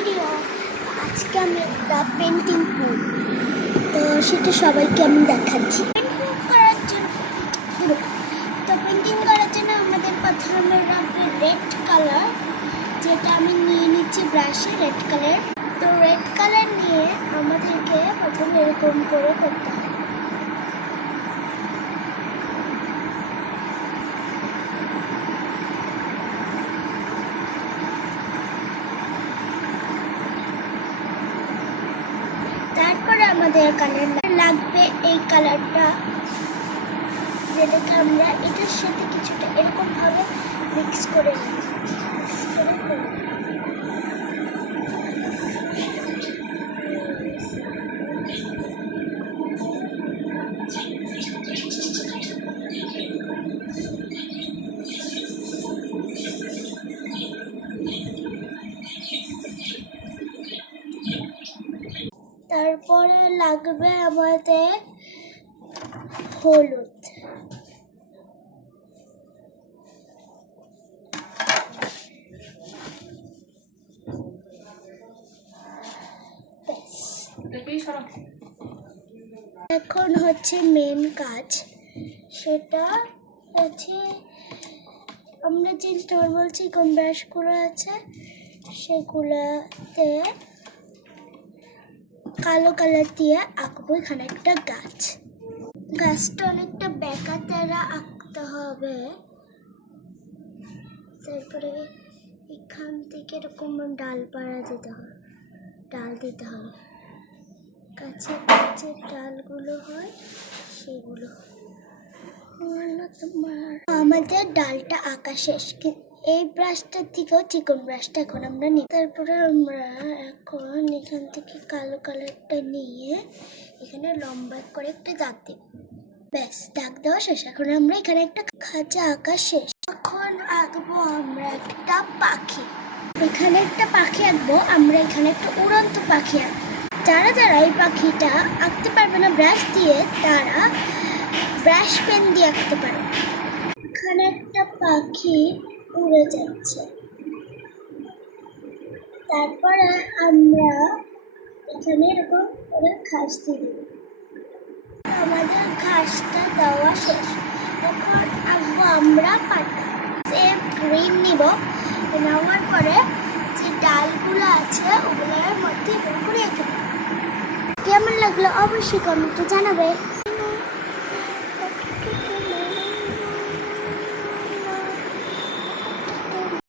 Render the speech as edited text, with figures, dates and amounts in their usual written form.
Video. আজকে আমি একটা পেন্টিং করব, তো সেটা সবাইকে আমি দেখাচ্ছি। পেন্টিং করার জন্য আমাদের প্রথমে লাগবে রেড কালার, যেটা আমি নিয়ে নিচ্ছি ব্রাশে রেড কালার। তো রেড কালার নিয়ে আমাদেরকে প্রথমে এরকম করে করতে হবে। তারপরে আমাদের কালার লাগবে এই কালারটা, যেটাকে আমরা এটার সাথে কিছুটা এরকম ভাবে মিক্স করে নিই। তারপরে লাগবে আমাদের হলুদ। এখন হচ্ছে মেন কাজ, সেটা হচ্ছে আমরা যে নর্মাল চিকন ব্রাশগুলো আছে সেগুলোতে কালো কালার দিয়ে আঁকবো এখানে একটা গাছ। গাছটা অনেকটা বেঁকা তেরা আঁকতে হবে। তারপরে এখান থেকে এরকম ডাল দিতে হবে। গাছের যে ডালগুলো হয় সেগুলো। আমাদের ডালটা আঁকা শেষ। এই ব্রাশটার থেকেও চিকন ব্রাশটা এখন আমরা নিই। তারপরে আমরা এখন এখান থেকে কালো কালারটা নিয়ে এখানে লম্বা করে একটা দাগ দেব। ব্যাস, দাগ দেওয়া শেষ। এখন আমরা এখানে একটা খাঁচা আঁকা শেষ। এখন আঁকবো আমরা একটা পাখি। এখানে একটা পাখি আঁকবো আমরা, এখানে একটা উড়ন্ত পাখি আঁকবো। যারা যারা এই পাখিটা আঁকতে পারবে না ব্রাশ দিয়ে, তারা ব্রাশ পেন দিয়ে আঁকতে পারে। এখানে একটা পাখি উড়ে যাচ্ছে। তারপরে আমরা এখানে এরকম করে ঘাস দিয়ে দিব। আমাদের ঘাসটা দেওয়া শেষ। এখন আঁকবো আমরা পাতা। সেম গ্রিন নিব, নেওয়ার পরে যে ডালগুলো আছে ওগুলোর মধ্যে এরকম করে এঁকে দেবো। কেমন লাগলো অবশ্যই কমেন্টে জানাবে।